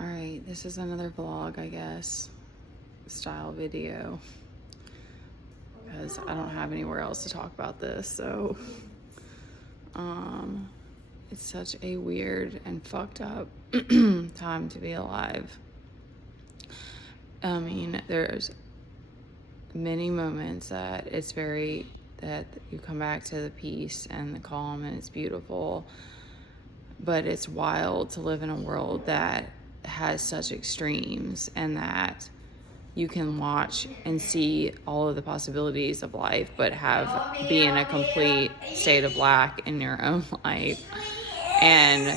Alright, this is another vlog, I guess, style video, because I don't have anywhere else to talk about this, so, it's such a weird and fucked up time to be alive. I mean, there's many moments that that you come back to the peace and the calm and it's beautiful, but it's wild to live in a world that has such extremes and that you can watch and see all of the possibilities of life but be in a complete state of lack in your own life, and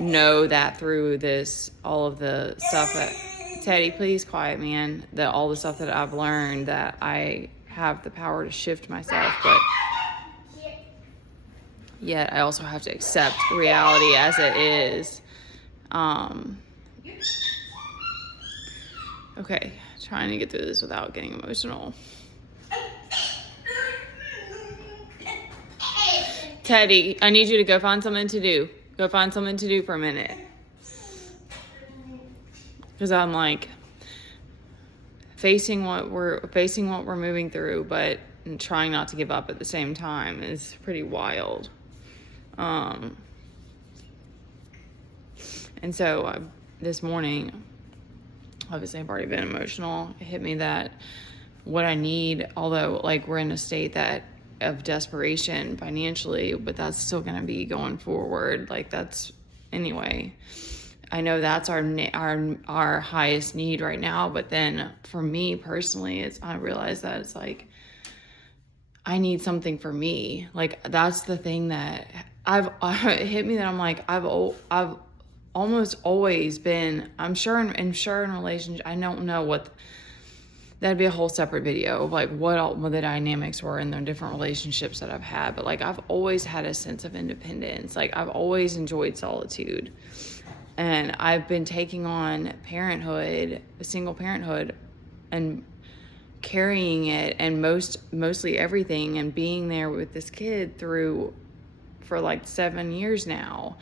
know that through all of the stuff that Teddy, please quiet, man, that all the stuff that I've learned, that I have the power to shift myself, but yet I also have to accept reality as it is. Okay, trying to get through this without getting emotional. Teddy, I need you to go find something to do. Go find something to do for a minute. Because I'm like facing what we're moving through, but trying not to give up at the same time is pretty wild. And so this morning, obviously I've already been emotional. It hit me that what I need, although like we're in a state of desperation financially, but that's still going to be going forward. Like anyway, I know that's our highest need right now. But then for me personally, I realize that it's like, I need something for me. Like that's the thing that it hit me, that I'm like, I've almost always been, I'm sure in relationships, I don't know what, that'd be a whole separate video of like what the dynamics were in the different relationships that I've had. But like, I've always had a sense of independence. Like I've always enjoyed solitude, and I've been taking on single parenthood, and carrying it, and mostly everything, and being there with this kid for like 7 years now.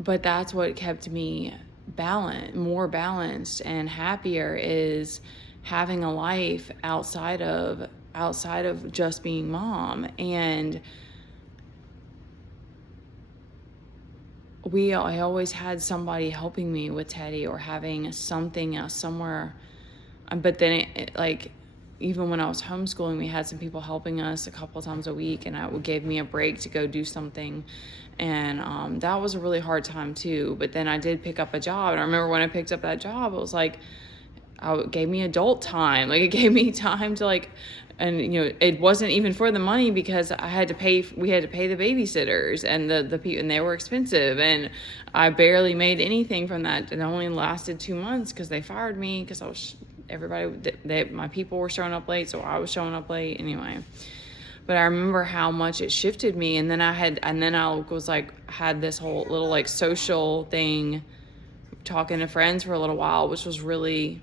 But that's what kept me more balanced and happier, is having a life outside of just being mom. And I always had somebody helping me with Teddy, or having something else somewhere. But then like, even when I was homeschooling, we had some people helping us a couple of times a week, and it gave me a break to go do something. And that was a really hard time too. But then I did pick up a job, and I remember when I picked up that job, it was like, it gave me adult time. Like it gave me time to like, and it wasn't even for the money, because we had to pay the babysitters and the people, and they were expensive, and I barely made anything from that. It only lasted 2 months because they fired me, because my people were showing up late, so I was showing up late anyway. But I remember how much it shifted me. And then I had this whole little like social thing, talking to friends for a little while, which was really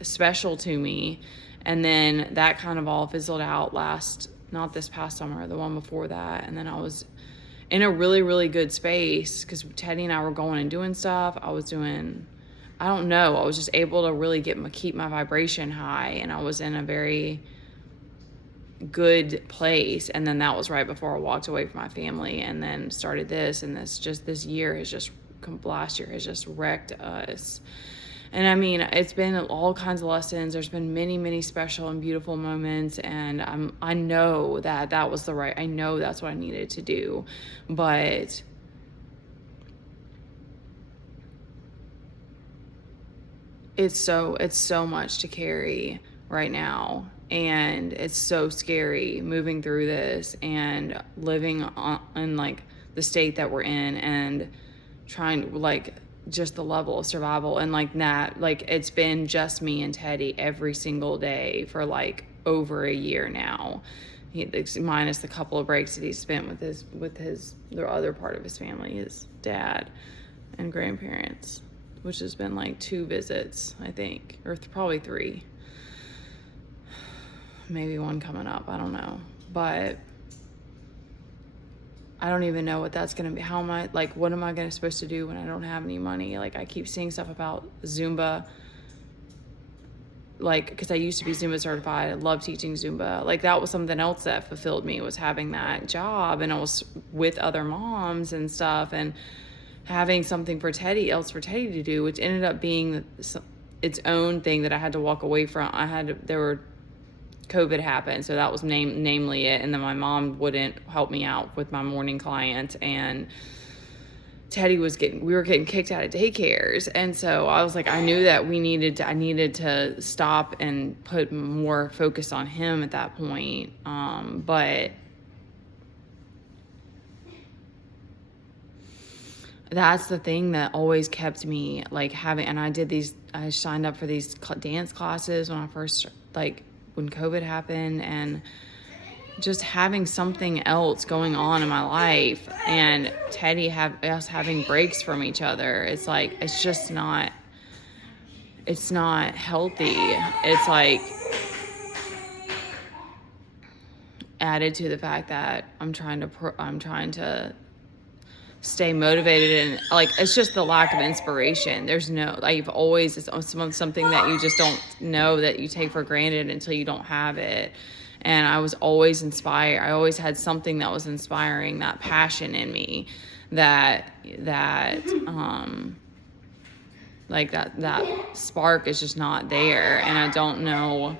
special to me. And then that kind of all fizzled out not this past summer, the one before that. And then I was in a really, really good space, because Teddy and I were going and doing stuff. I was just able to really keep my vibration high, and I was in a very good place. And then that was right before I walked away from my family, and then started this, and this year last year has just wrecked us. And I mean, it's been all kinds of lessons. There's been many, many special and beautiful moments, and I know that was I know that's what I needed to do. But it's so much to carry right now, and it's so scary moving through this and living in like the state that we're in, and trying like just the level of survival, and like that, like it's been just me and Teddy every single day for like over a year now, minus the couple of breaks that he spent with the other part of his family, his dad and grandparents, which has been like 2 visits, I think, or probably 3. maybe one coming up. I don't know. But I don't even know what that's going to be. How am I, like, what am I supposed to do when I don't have any money? Like, I keep seeing stuff about Zumba, like, because I used to be Zumba certified. I love teaching Zumba. Like, that was something else that fulfilled me, was having that job, and I was with other moms and stuff, and having something for Teddy to do, which ended up being its own thing that I had to walk away from. COVID happened, so that was namely it. And then my mom wouldn't help me out with my morning client, and Teddy we were getting kicked out of daycares. And so I was like, I knew that I needed to stop and put more focus on him at that point. But that's the thing that always kept me like and I signed up for these dance classes when I first, like, when COVID happened, and just having something else going on in my life, and us having breaks from each other. It's like, it's not healthy. It's like added to the fact that I'm trying to stay motivated, and like, it's just the lack of inspiration. There's no, I've always, it's something that you just don't know, that you take for granted until you don't have it. And I was always inspired. I always had something that was inspiring, that passion in me, that spark is just not there. And I don't know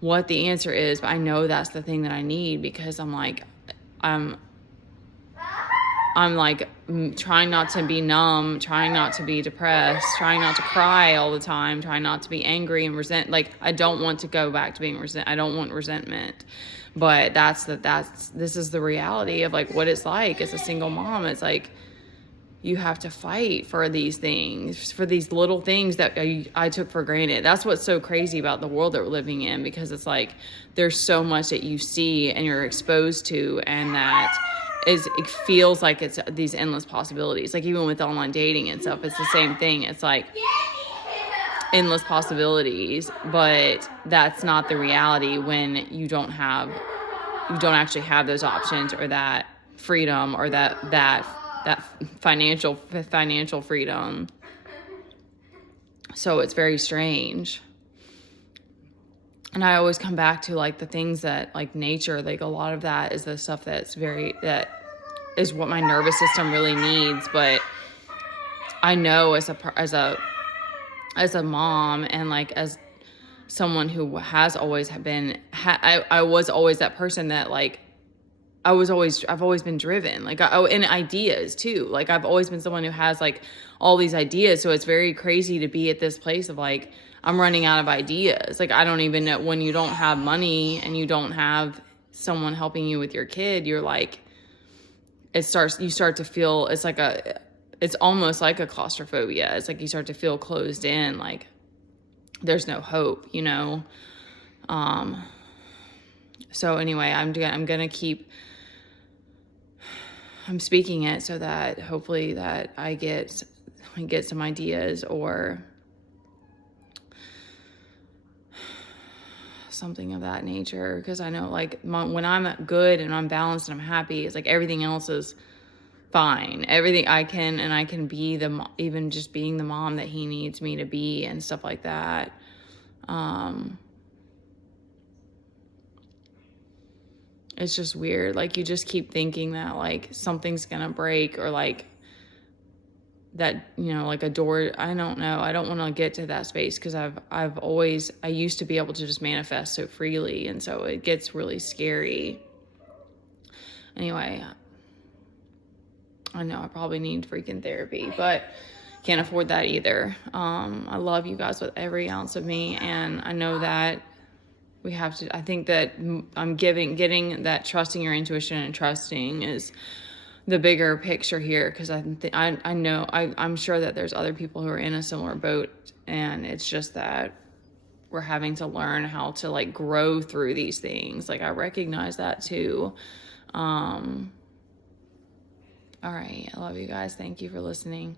what the answer is, but I know that's the thing that I need, because I'm trying not to be numb, trying not to be depressed, trying not to cry all the time, trying not to be angry and resent. Like, I don't want to go back to being I don't want resentment. But this is the reality of, like, what it's like as a single mom. It's like, you have to fight for these things, for these little things that I took for granted. That's what's so crazy about the world that we're living in, because it's like, there's so much that you see and you're exposed to, and that it feels like it's these endless possibilities. Like, even with online dating and stuff, it's the same thing. It's like endless possibilities, but that's not the reality when you don't actually have those options, or that freedom, or that financial freedom. So it's very strange. And I always come back to, like, the things that, like, nature, like, a lot of that is the stuff that is what my nervous system really needs. But I know as a mom, and, like, as someone who has always been, I was always that person that, like, I've always been driven, like, and ideas too. Like, I've always been someone who has, like, all these ideas. So it's very crazy to be at this place of, like, I'm running out of ideas. Like, I don't even know, when you don't have money and you don't have someone helping you with your kid, you're like, you start to feel, it's almost like a claustrophobia. It's like you start to feel closed in, like there's no hope, you know? So anyway, I'm speaking it so that hopefully that I get some ideas or something of that nature. Because I know, like, when I'm good and I'm balanced and I'm happy, it's like everything else is fine. Everything I can be even just being the mom that he needs me to be and stuff like that. It's just weird. Like, you just keep thinking that, like, something's gonna break, or like that, you know, like a door. I don't know. I don't want to get to that space, because I used to be able to just manifest so freely. And so it gets really scary. Anyway, I know I probably need freaking therapy, but can't afford that either. I love you guys with every ounce of me. And I know that I think that I'm getting that trusting your intuition and trusting is the bigger picture here. Cause I'm sure that there's other people who are in a similar boat, and it's just that we're having to learn how to, like, grow through these things. Like, I recognize that too. All right. I love you guys. Thank you for listening.